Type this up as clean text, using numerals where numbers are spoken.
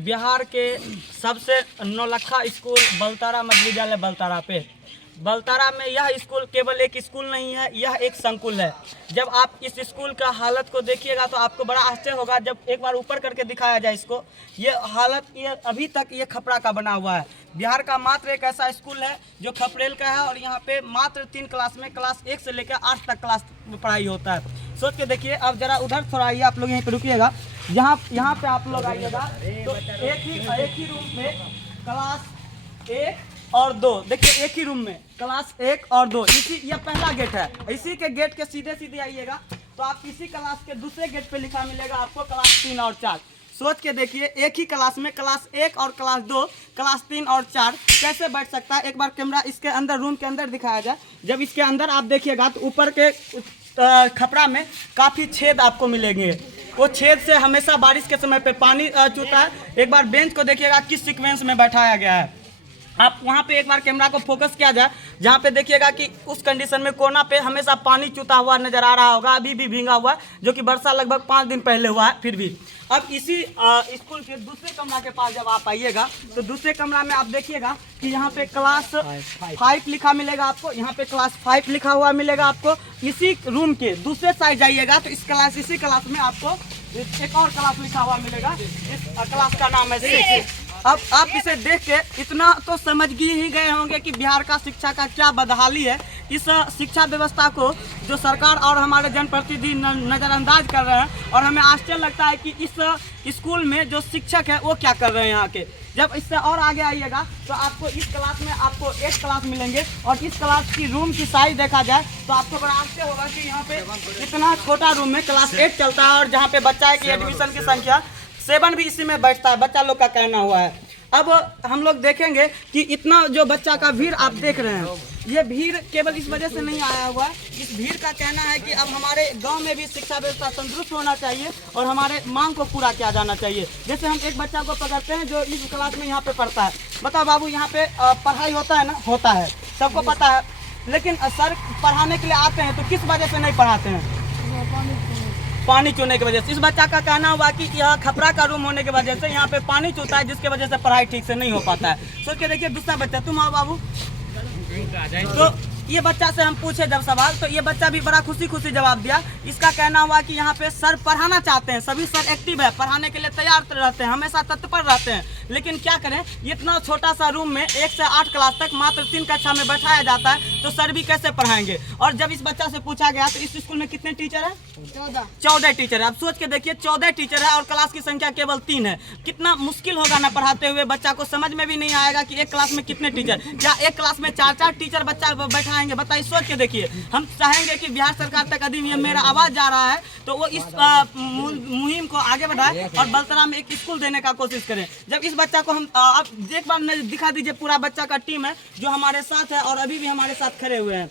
बिहार के सबसे नौलखा स्कूल बलतारा मध्य विद्यालय बलतारा पे बलतारा में यह स्कूल केवल एक स्कूल नहीं है, यह एक संकुल है। जब आप इस स्कूल का हालत को देखिएगा तो आपको बड़ा आश्चर्य होगा। जब एक बार ऊपर करके दिखाया जाए इसको, ये हालत ये अभी तक ये खपड़ा का बना हुआ है। बिहार का मात्र एक ऐसा स्कूल है जो खपरेल का है और यहाँ पे मात्र 3 क्लास में क्लास 1 से लेकर 8 तक क्लास में पढ़ाई होता है। सोच के देखिए। अब जरा उधर थोड़ा आइए, आप लोग यहीं पे रुकिएगा। यहाँ पे आप लोग आइएगा तो एक ही रूम में क्लास 1 और 2, देखिए एक ही रूम में क्लास 1 और 2। यह पहला गेट है। इसी के गेट के सीधे आइएगा तो आप इसी क्लास के दूसरे गेट पे लिखा मिलेगा आपको क्लास 3 और 4। सोच के देखिए, एक ही क्लास में क्लास 1 और क्लास 2, क्लास 3 और 4 कैसे बैठ सकता है। एक बार कैमरा इसके अंदर, रूम के अंदर दिखाया जाए। जब इसके अंदर आप देखिएगा तो ऊपर के खपड़ा में काफ़ी छेद आपको मिलेंगे। वो छेद से हमेशा बारिश के समय पे पानी चूता है। एक बार बेंच को देखिएगा किस सीक्वेंस में बैठाया गया है। आप वहाँ पे एक बार कैमरा को फोकस किया जाए, जहाँ पे देखिएगा कि उस कंडीशन में कोना पे हमेशा पानी चूता हुआ नजर आ रहा होगा। अभी भी भींगा हुआ है, जो कि वर्षा लगभग 5 दिन पहले हुआ है। फिर भी अब इसी स्कूल के दूसरे कमरा के पास जब आप आइएगा तो दूसरे कमरा में आप देखिएगा कि यहाँ पे क्लास 5 लिखा मिलेगा आपको। यहाँ पे क्लास 5 लिखा हुआ मिलेगा आपको। इसी रूम के दूसरे साइड जाइएगा तो इसी क्लास में आपको एक और क्लास लिखा हुआ मिलेगा। इस क्लास का नाम है 6। अब आप इसे देख के इतना तो समझ ही गए होंगे कि बिहार का शिक्षा का क्या बदहाली है। इस शिक्षा व्यवस्था को जो सरकार और हमारे जनप्रतिनिधि नज़रअंदाज कर रहे हैं, और हमें आश्चर्य लगता है कि इस स्कूल में जो शिक्षक है वो क्या कर रहे हैं यहाँ के। जब इससे और आगे आइएगा तो आपको इस क्लास में आपको 1 क्लास मिलेंगे, और इस क्लास की रूम की साइज देखा जाए तो आपको बड़ा आश्चर्य होगा कि यहाँ पे इतना छोटा रूम में क्लास 8 चलता है, और जहाँ पे बच्चा की एडमिशन की संख्या 7 भी इसी में बैठता है, बच्चा लोग का कहना हुआ है। अब हम लोग देखेंगे कि इतना जो बच्चा का भीड़ आप देख रहे हैं, ये भीड़ केवल इस वजह से नहीं आया हुआ है। इस भीड़ का कहना है कि अब हमारे गांव में भी शिक्षा व्यवस्था तंदुरुस्त होना चाहिए और हमारे मांग को पूरा किया जाना चाहिए। जैसे हम एक बच्चा को पकड़ते हैं जो इस क्लास में यहाँ पे पढ़ता है। बताओ बाबू, यहाँ पे पढ़ाई होता है ना? होता है, सबको पता है। लेकिन सर पढ़ाने के लिए आते हैं तो किस वजह से नहीं पढ़ाते हैं? पानी चूने की वजह से। इस बच्चा का कहना हुआ कि यह खपरा का रूम होने की वजह से यहाँ पे पानी चूता है, जिसके वजह से पढ़ाई ठीक से नहीं हो पाता है। सोच के देखिए दूसरा बच्चा, तुम आओ बाबू। तो ये बच्चा से हम पूछे जब सवाल, तो ये बच्चा भी बड़ा खुशी जवाब दिया। इसका कहना हुआ कि यहाँ पे सर पढ़ाना चाहते हैं, सभी सर एक्टिव है, पढ़ाने के लिए तैयार रहते हैं, हमेशा तत्पर रहते हैं। लेकिन क्या करें, इतना छोटा सा रूम में 1 से 8 क्लास तक मात्र 3 कक्षा में बैठाया जाता है, तो सर भी कैसे पढ़ाएंगे। और जब इस बच्चा से पूछा गया तो इस स्कूल में कितने टीचर है? 14 टीचर है। अब सोच के देखिए, 14 टीचर है और क्लास की संख्या केवल 3 है। कितना मुश्किल होगा ना पढ़ाते हुए। बच्चा को समझ में भी नहीं आएगा कि एक क्लास में कितने टीचर, या एक क्लास में 4 टीचर बच्चा बैठाएंगे। बताइए, सोच के देखिए। हम चाहेंगे कि बिहार सरकार तक अधिनियम मेरा आवाज जा रहा है तो वो इस मुहिम को आगे बढ़ाए और बलतारा में एक स्कूल देने का कोशिश करें। जब इस बच्चा को हम आप एक बार दिखा दीजिए, पूरा बच्चा का टीम है जो हमारे साथ है और अभी भी हमारे साथ खड़े हुए हैं।